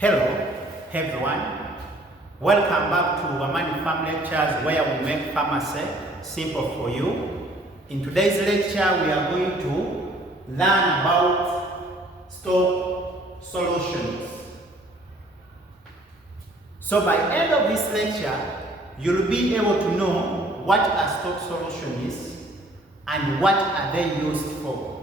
Hello everyone, welcome back to Bamane Pharm Lectures, where we make pharmacy simple for you. In today's lecture we are going to learn about stock solutions. So by the end of this lecture you'll be able to know what a stock solution is and what are they used for.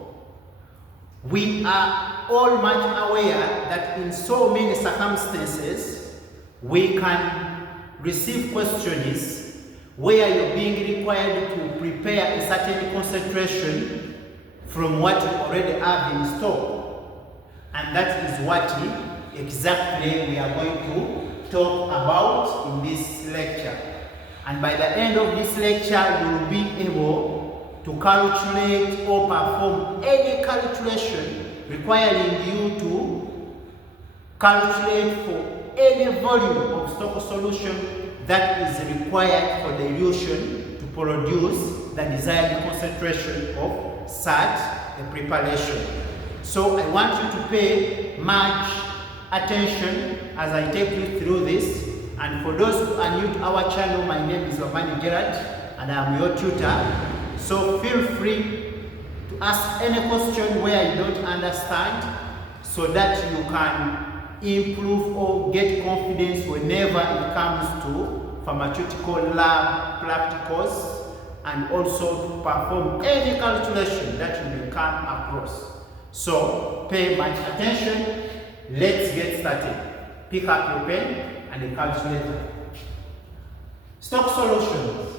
We are all much aware that in so many circumstances we can receive questions where you're being required to prepare a certain concentration from what you already have in stock. And that is what exactly we are going to talk about in this lecture. And by the end of this lecture you will be able to calculate or perform any calculation requiring you to calculate for any volume of stock solution that is required for dilution to produce the desired concentration of such a preparation. So I want you to pay much attention as I take you through this. And for those who are new to our channel, my name is Bamane and I'm your tutor. So feel free to ask any question where you don't understand so that you can improve or get confidence whenever it comes to pharmaceutical lab practicals and also to perform any calculation that you may come across. So pay much attention. Let's get started. Pick up your pen and a calculator. Stock solutions.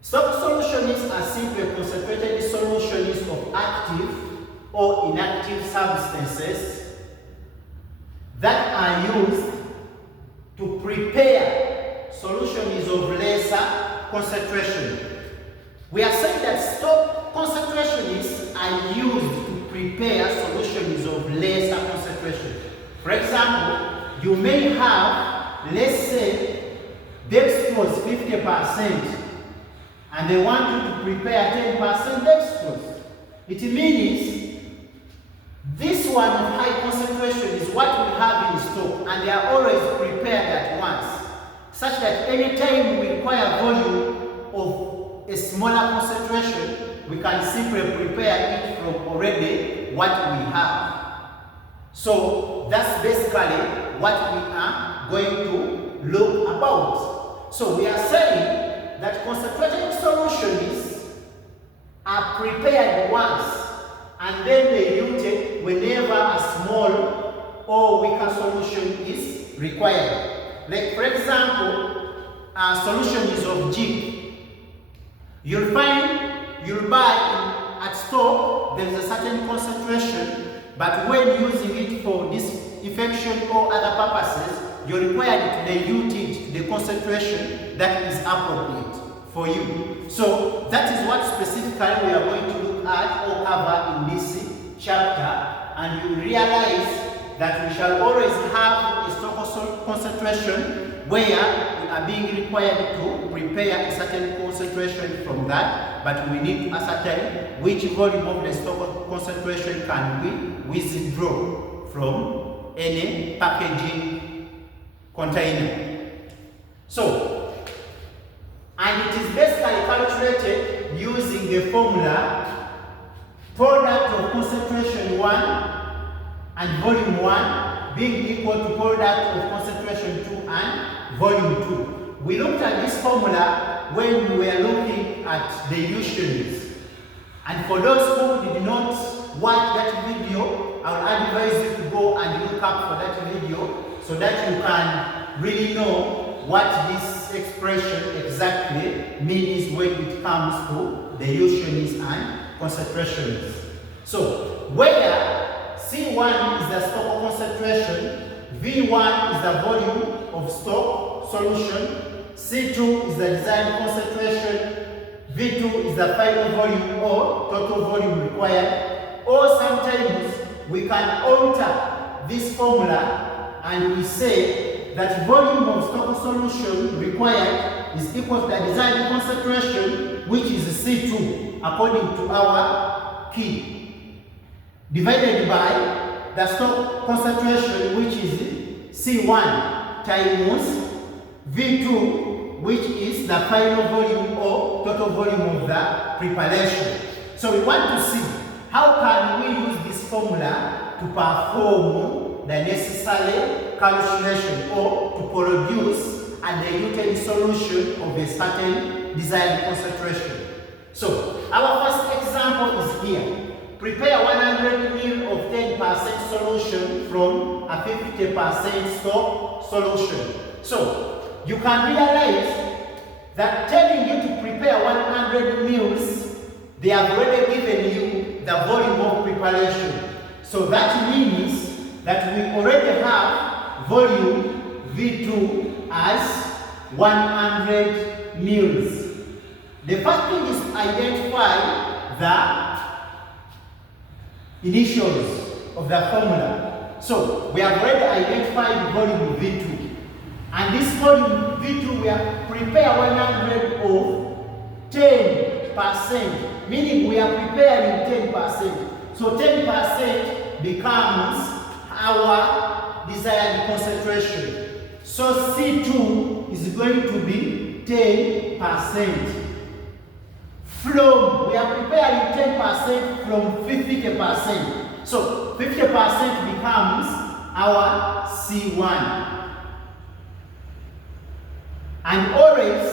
Stock solutions are simply concentrated solutions of active or inactive substances that are used to prepare solutions of lesser concentration. We are saying that stock concentrations are used to prepare solutions of lesser concentration. For example, you may have, let's say, dextrose 50%. And they want you to prepare 10% dextrose. It means this one of high concentration is what we have in stock, and they are always prepared at once, such that any time we require volume of a smaller concentration, we can simply prepare it from already what we have. So that's basically what we are going to look about. So we are saying that concentrated solutions are prepared once and then diluted whenever a small or weaker solution is required. Like for example, a solution is of zinc. You'll buy at store there is a certain concentration, but when using it for disinfection or other purposes, you're required to dilute it to the concentration that is appropriate for you. So that is what specifically we are going to look at or cover in this chapter, and you realize that we shall always have a stock concentration where we are being required to prepare a certain concentration from that, but we need to ascertain which volume of the stock concentration can we withdraw from any packaging container. So, and it is basically calculated using the formula product of concentration 1 and volume 1 being equal to product of concentration 2 and volume 2. We looked at this formula when we were looking at dilutions. And for those who did not watch that video, I would advise you to go and look up for that video so that you can really know what this expression exactly means when it comes to dilutions and concentrations. So, where C1 is the stock concentration, V1 is the volume of stock solution, C2 is the desired concentration, V2 is the final volume or total volume required, or sometimes we can alter this formula and we say that volume of stock solution required is equal to the desired concentration, which is C2 according to our key, divided by the stock concentration, which is C1 times V2, which is the final volume or total volume of the preparation. So we want to see how can we use this formula to perform the necessary calculation or to produce a diluted solution of a certain desired concentration. So our first example is here. Prepare 100 ml of 10% solution from a 50% stock solution. So you can realize that telling you to prepare 100 ml, they have already given you the volume of preparation. So that means that we already have volume V2 as 100 ml. The first thing is identify the initials of the formula. So we have already identified volume V2. And this volume V2 we have prepared 100 of 10%, meaning we are preparing 10%. So 10% becomes our desired concentration. So C2 is going to be 10%. We are preparing 10% from 50%. So 50% becomes our C1. And always,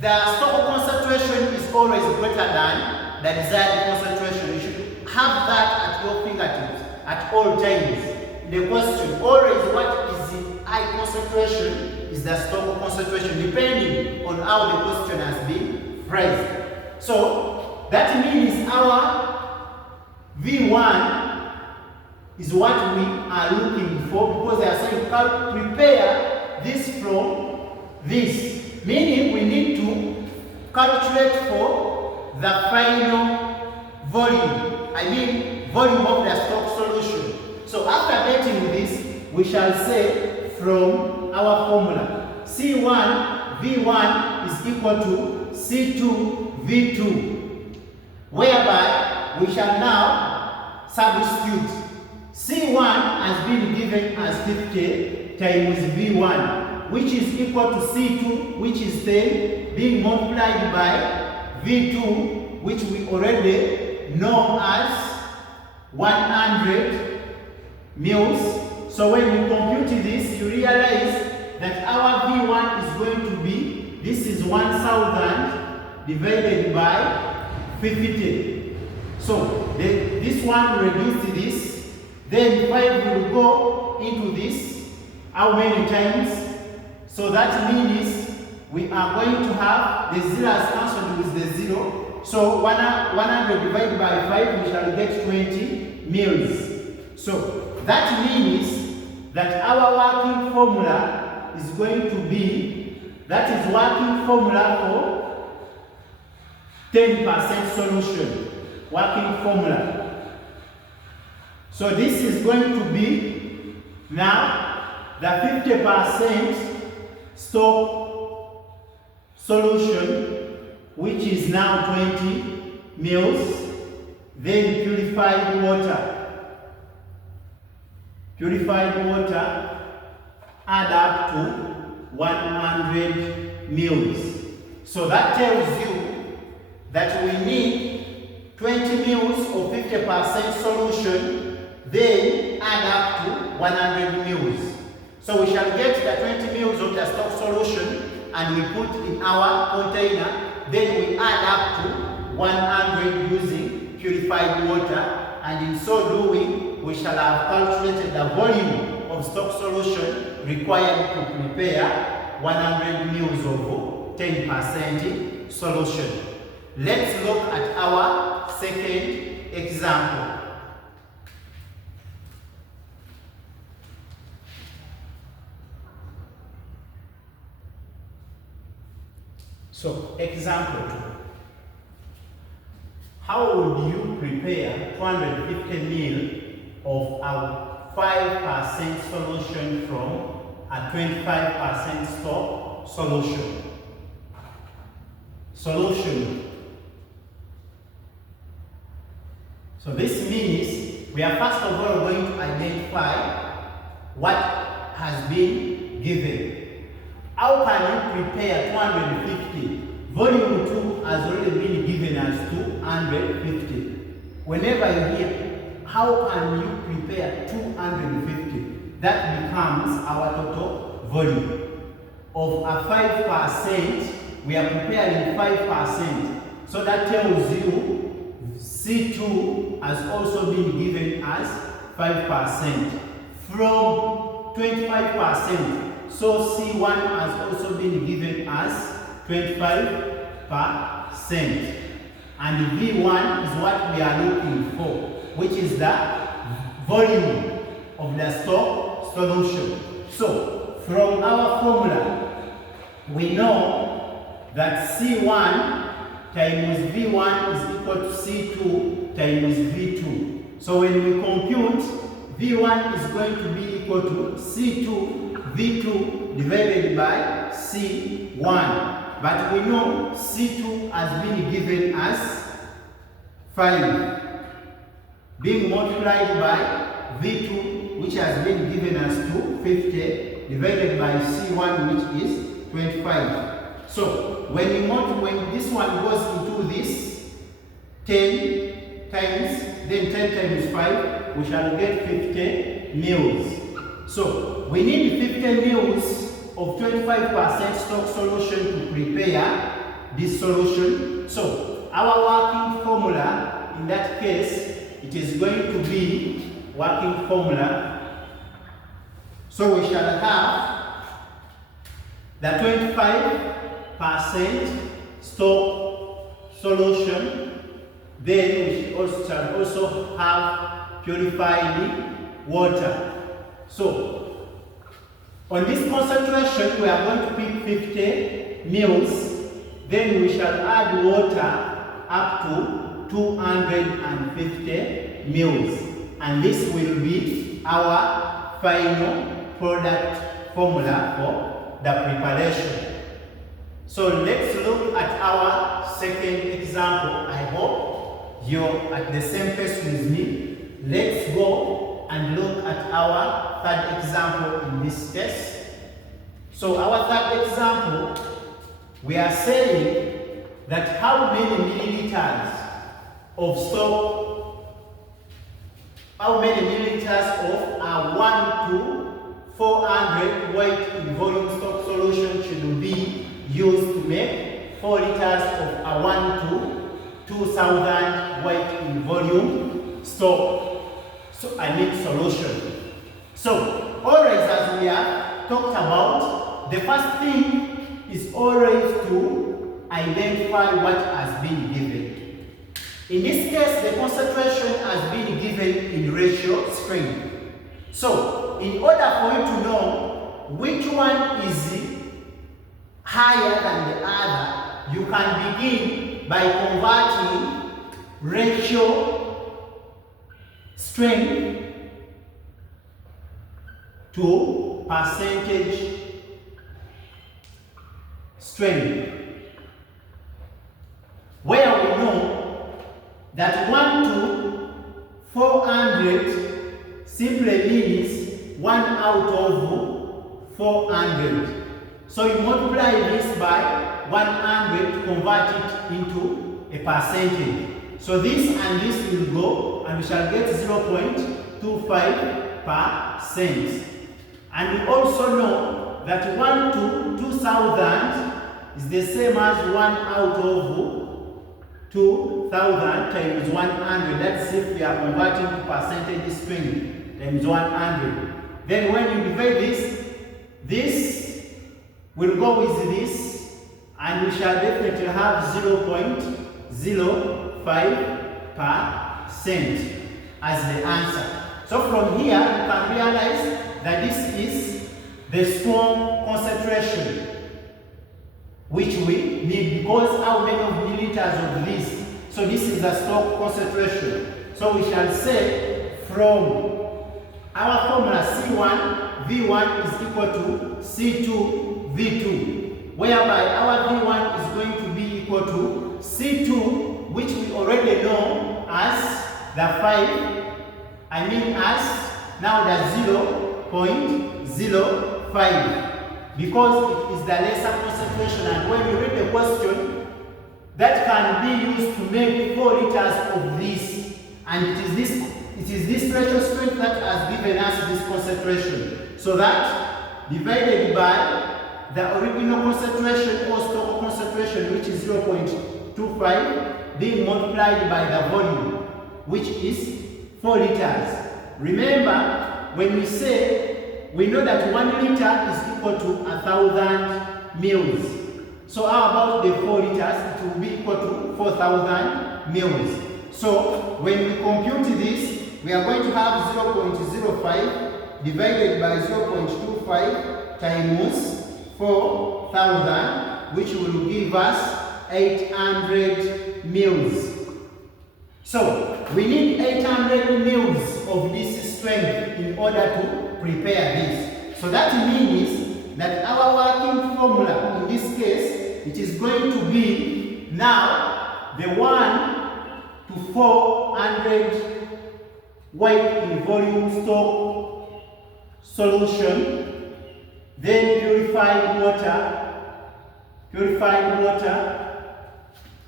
the stock concentration is always greater than the desired concentration. You should have that at your fingertips at all times. The question, always what is the high concentration is the stock concentration, depending on how the question has been phrased. So that means our V1 is what we are looking for, because they are saying prepare this from this, meaning we need to calculate for the final volume, volume of the stock solution. So after getting this, we shall say from our formula C1 V1 is equal to C2 V2, whereby we shall now substitute. C1 has been given as 50 times V1, which is equal to C2, which is 10, being multiplied by V2, which we already know as 100 mils. So when you compute this, you realize that our V1 is going to be, this is 1000 divided by 50. So this one reduced to this, then 5 will go into this. How many times? So that means we are going to have the zero as cancelled with the 0. So 100 divided by 5, we shall get 20 mils. So that means that our working formula is going to be, that is working formula for 10% solution, working formula. So this is going to be now the 50% stock solution, which is now 20 mils, then purified water. Purified water add up to 100 mils. So that tells you that we need 20 mils of 50% solution, then add up to 100 mils. So we shall get the 20 mils of the stock solution and we put in our container, then we add up to 100 using purified water, and in so doing we shall have calculated the volume of stock solution required to prepare 100 mils of 10% solution. Let's look at our second example. So, example 2. How would you prepare 250 ml of a 5% solution from a 25% stock solution? So this means we are first of all going to identify has been given. How can you prepare 250? Volume 2 has already been given as 250. Whenever you hear, how can you prepare 250? That becomes our total volume. Of a 5%, we are preparing 5%. So that tells you C2 has also been given as 5%. From 25%, so C1 has also been given as 25%. And V1 is what we are looking for, which is the volume of the stock solution. So, from our formula, we know that C1 times V1 is equal to C2 times V2. So when we compute, V1 is going to be equal to C2 V2 divided by C1. But we know C2 has been given as 5, being multiplied by V2, which has been given as 250, divided by C1, which is 25. So when this one goes into this 10 times, then 10 times 5, we shall get 50 mils. So we need 50 mils of 25% stock solution to prepare this solution. So our working formula in that case, it is going to be working formula. So we shall have the 25% stock solution. Then we shall also have purified water. So on this concentration, we are going to pick 50 mils. Then we shall add water up to 250 mils. And this will be our final product formula for the preparation. So let's look at our second example. I hope you're at the same pace with me. Let's go and look at our third example in this test. So our third example, we are saying that how many milliliters of stock, how many milliliters of a 1 to 400 weight in volume stock solution should be used to make 4 liters of a 1 to 2000 weight in volume stock. So I mean solution. So always, as we have talked about, the first thing is always to identify what has been given. In this case, the concentration has been given in ratio string. So in order for you to know which one is higher than the other, you can begin by converting ratio strength to percentage strength, where we know that 1 to 400 simply means 1 out of 400. So you multiply this by 100 to convert it into a percentage. So this and this will go, and we shall get 0.25%. And we also know that 1 to 2000 is the same as 1 out of 2000 times 100. That's if we are converting to percentage string times 100. Then when you divide this will go with this, and we shall definitely have 0.05% as the answer. So from here, you can realize that this is the strong concentration which we need, because how many milliliters of this? So this is the stock concentration. So we shall say from our formula C1, V1 is equal to C2, V2, whereby our V1 is going to be equal to C2, which we already know as the 5, as now the 0, 0.05 because it is the lesser concentration, and when you read the question, that can be used to make 4 liters of this, and it is this pressure strength that has given us this concentration. So that divided by the original concentration or stock concentration, which is 0.25, being multiplied by the volume, which is 4 liters. Remember, when we say, we know that 1 liter is equal to 1,000 mils. So how about the 4 liters? It will be equal to 4,000 mils. So when we compute this, we are going to have 0.05 divided by 0.25 times 4,000, which will give us 800 mils. So we need 800 mils of this strength in order to prepare this. So that means that our working formula in this case, it is going to be now the 1 to 400 weight in volume stock solution, then purified water.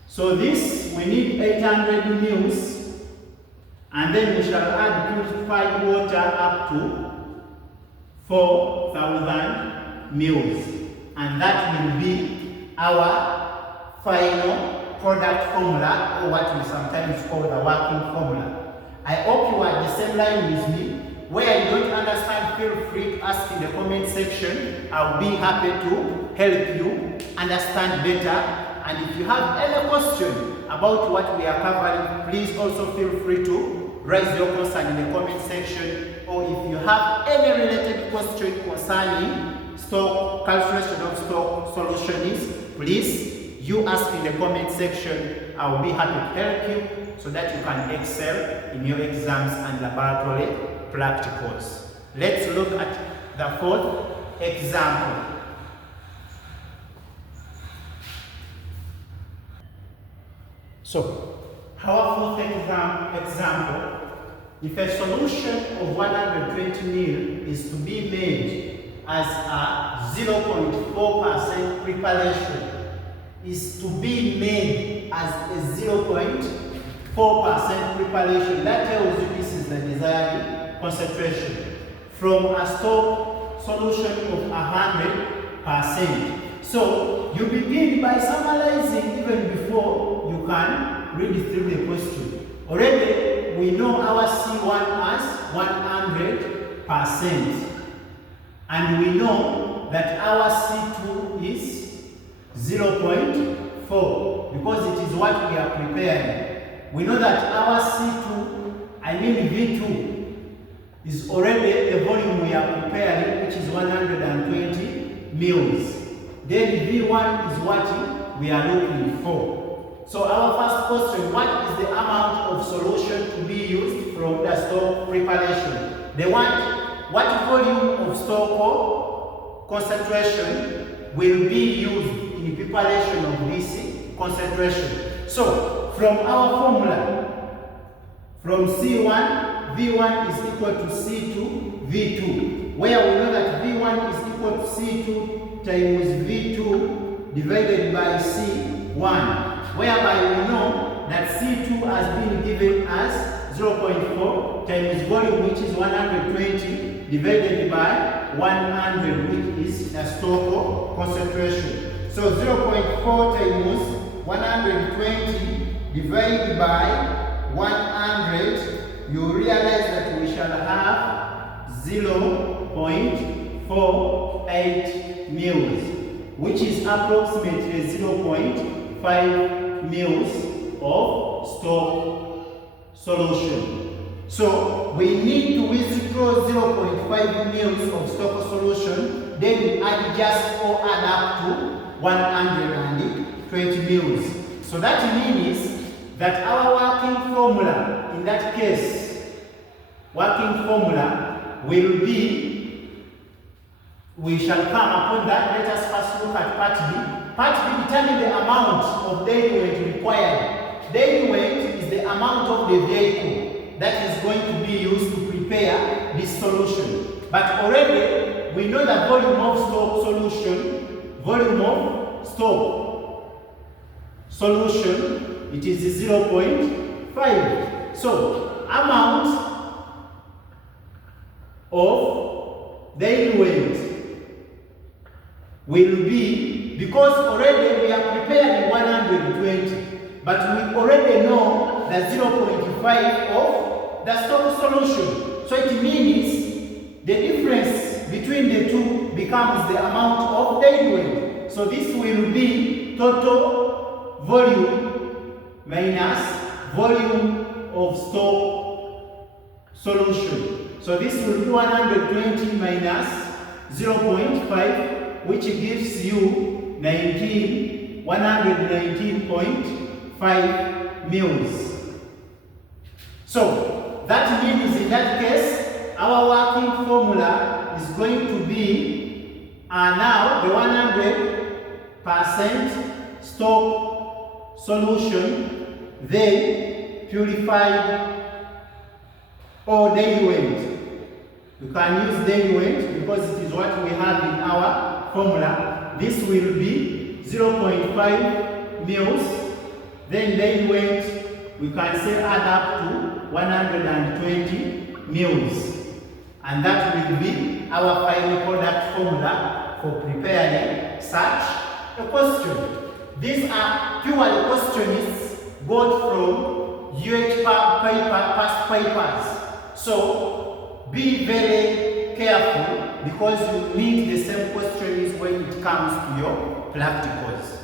So this we need 800 mils, and then we shall add purified water up to 4,000 mils, and that will be our final product formula, or what we sometimes call the working formula. I hope you are the same line with me. Where you don't understand, feel free to ask in the comment section. I'll be happy to help you understand better. And if you have any question about what we are covering, please also feel free to raise your concern in the comment section. Or if you have any related question concerning stock calculation of stock solutions, please you ask in the comment section. I will be happy to help you so that you can excel in your exams and laboratory practicals. Let's look at the 4th example. So, our 4th example, if a solution of 120 ml is to be made as a 0.4% preparation, is to be made as a 0.4% preparation, that tells you this is the desired concentration from a stock solution of 100%. So you begin by summarizing even before you can read through the question. Already we know our C1 as 100%, and we know that our C2 is 0.4 because it is what we are preparing. We know that our C2, V2, is already the volume we are preparing, which is 120 mils. Then V1 is what we are looking for. So our first question, what is the amount of solution to be used from the stock preparation? They want what volume of stock or concentration will be used in preparation of this concentration. So from our formula, from C1, V1 is equal to C2, V2, where we know that V1 is equal to C2 times V2 divided by C1, whereby we know that C2 has been given as 0.4 times volume, which is 120, divided by 100, which is the stock concentration. So 0.4 times 120 divided by 100, you realize that we shall have 0.48 mils, which is approximately 0.5 mils of stock solution. So we need to withdraw 0.5 mils of stock solution, then we adjust or add up to 120 mils. So that means that our working formula, in that case, working formula will be, we shall come upon that. Let us first look at part B. Part B determines the amount of daily weight required. Daily weight is the amount of the vehicle that is going to be used to prepare this solution. But already we know the volume of stock solution, it is 0.5. So amount of diluent will be, because already we are preparing 120, but we already know the 0.5 of the stock solution. So it means the difference between the two becomes the amount of diluent. So this will be total volume minus volume of stock solution. So this will be 120 minus 0.5, which gives you 119.5 mils. So that means in that case, our working formula is going to be now the 100% stock solution, then purified or diluent. We can use diluent because it is what we have in our formula. This will be 0.5 mils. Then diluent, we can say add up to 120 mils. And that will be our final product formula for preparing such a question. These are purely questions got from past papers. So be very careful because you need the same questions when it comes to your practicals.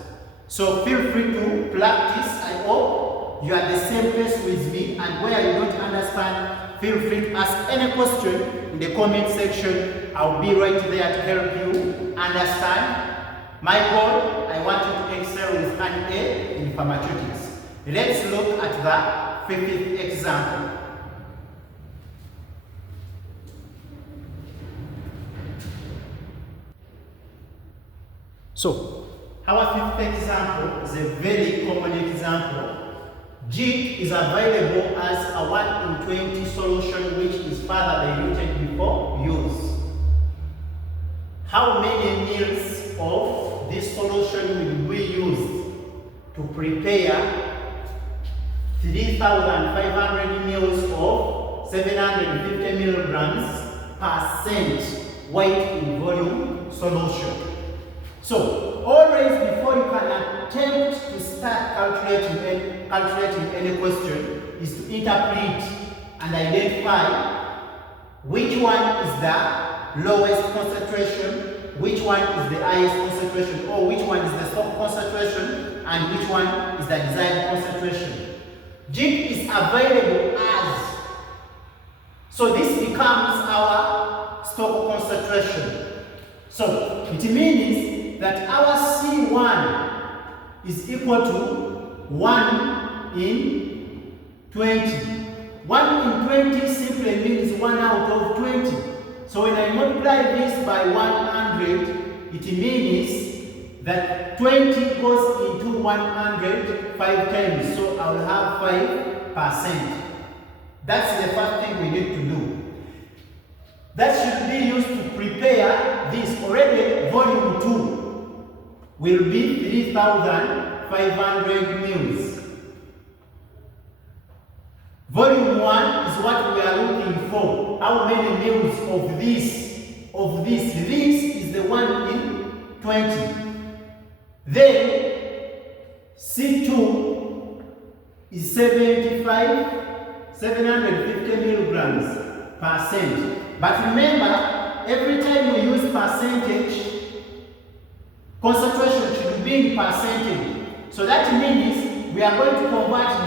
So feel free to practice. I hope you are the same pace with me, and where you don't understand, feel free to ask any question in the comment section. I'll be right there to help you understand. My goal, I want you to excel with an A in pharmaceutics. Let's look at the fifth example. So, our fifth example is a very common example. Jig is available as a 1 in 20 solution which is further diluted before use. How many mils of this solution will be used to prepare 3,500 mils of 750 milligrams percent white in volume solution? So, always before you can attempt to start calculating any question is to interpret and identify which one is the lowest concentration, which one is the highest concentration, or which one is the stock concentration, and which one is the desired concentration. Jig is available as. So this becomes our stock concentration. So it means that our C1 is equal to 1 in 20. 1 in 20 simply means 1 out of 20. So when I multiply this by 100, it means that 20 goes into 100 5 times. So I will have 5%. That's the first thing we need to do. That should be used to prepare this. Already volume 2 will be 3,500 mils. Volume 1 is what we are looking for. How many mils of this? This is the 1 in 20. Then C2 is 750 milligrams percent. But remember, every time we use percentage, concentration should be in percentage. So that means we are going to convert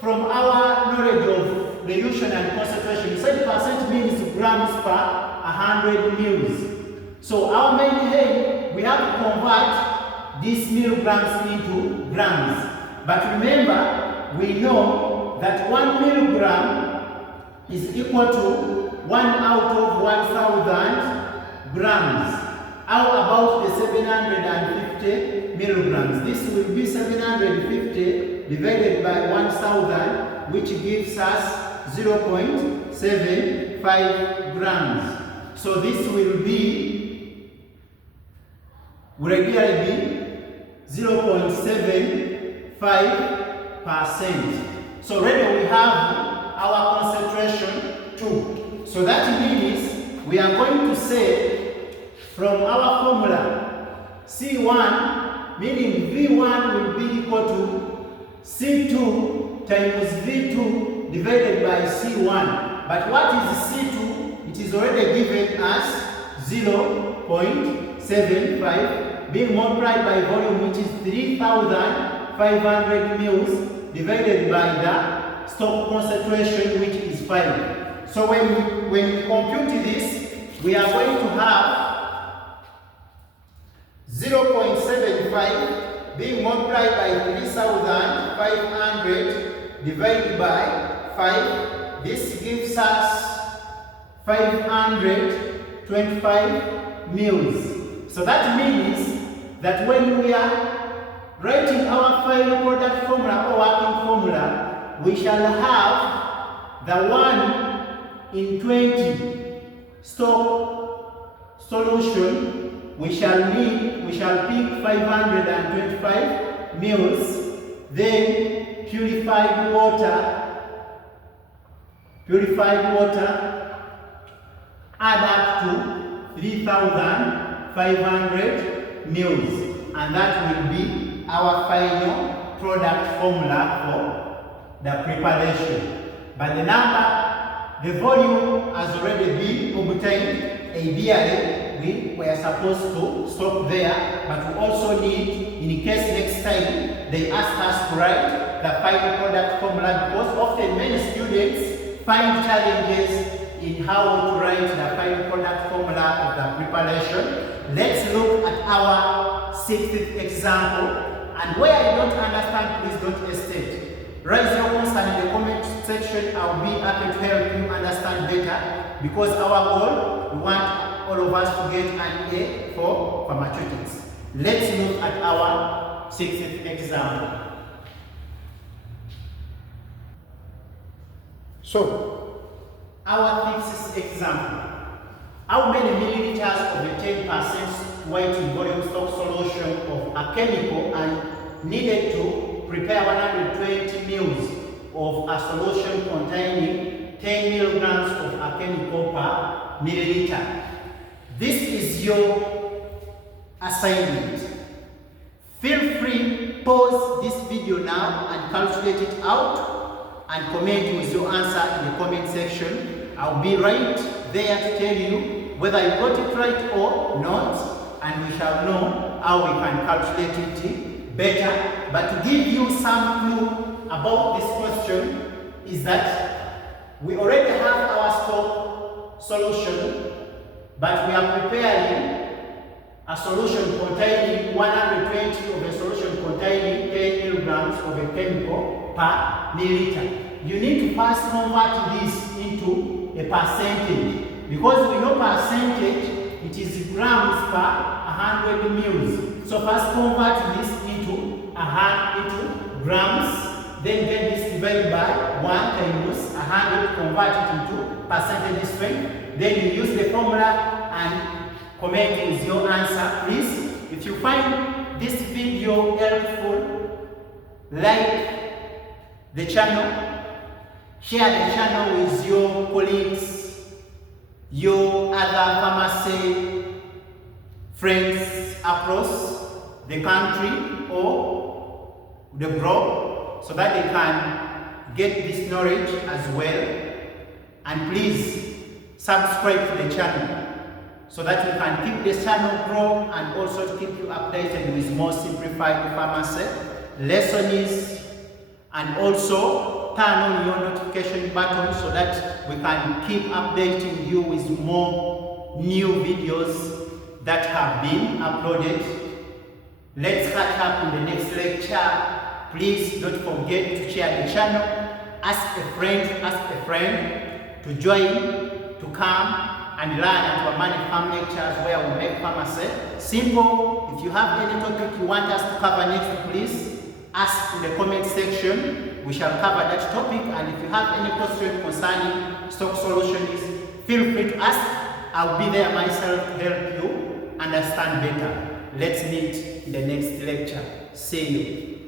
from our knowledge of dilution and concentration. We said percent means grams per 100 mils. So our main aim, we have to convert these milligrams into grams. But remember, we know that 1 milligram is equal to 1 out of 1,000 grams. How about the 750 milligrams? This will be 750 divided by 1,000, which gives us 0.75 5 grams. So this will regularly be 0.75%. So already we have our concentration 2. So that means we are going to say from our formula C1, meaning V1 will be equal to C2 times V2 divided by C1. But what is C2? It is already given as 0.75 being multiplied by volume, which is 3,500 mils divided by the stock concentration, which is 5. So when we compute this, we are going to have 0.75 being multiplied by 3,500 divided by 5. This gives us 525 mils. So that means that when we are writing our final product formula or working formula, we shall have the 1 in 20 stock solution. We shall pick 525 mils, then purified water, add up to 3,500 mils, and that will be our final product formula for the preparation. But the volume has already been obtained. Ideally, we were supposed to stop there, but we also need, in case next time they ask us to write the final product formula, because often many students find challenges in how to write the final product formula of the preparation. Let's look at our 6th example, and where you don't understand, please don't hesitate. Raise your concern in the comment section. I'll be happy to help you understand better, because our goal, we want all of us to get an A for pharmaceutics. Let's look at our 6th example. So, our 6th example. How many milliliters of a 10% white in volume stock solution of a chemical are needed to prepare 120 mils of a solution containing 10 milligrams of a chemical per milliliter? This is your assignment. Feel free, pause this video now and calculate it out and comment with your answer in the comment section. I'll be right there to tell you whether you got it right or not, and we shall know how we can calculate it better. But to give you some clue about this question is that we already have our stock solution, but we are preparing a solution containing 120 of a solution containing 10 milligrams of a chemical per milliliter. You need to first convert this into a percentage, because we know percentage, it is grams per 100 mils. So first convert this into grams, then get this divided by 1 times 100, convert it into percentage strength. Then you use the formula and comment with your answer, please. If you find this video helpful, like the channel, share the channel with your colleagues, your other pharmacy friends across the country or the globe, so that they can get this knowledge as well. And please subscribe to the channel, so that you can keep the channel grow and also to keep you updated with more simplified pharmacy lessons, and also turn on your notification button so that we can keep updating you with more new videos that have been uploaded. Let's catch up in the next lecture. Please don't forget to share the channel. Ask a friend to join, to come and learn at Bamane Pharm Lectures, where we make pharmacy simple. If you have any topic you want us to cover next, please ask in the comment section. We shall cover that topic. And if you have any question concerning stock solutions, ask, I'll be there myself to help you understand better. Let's meet in the next lecture. See you.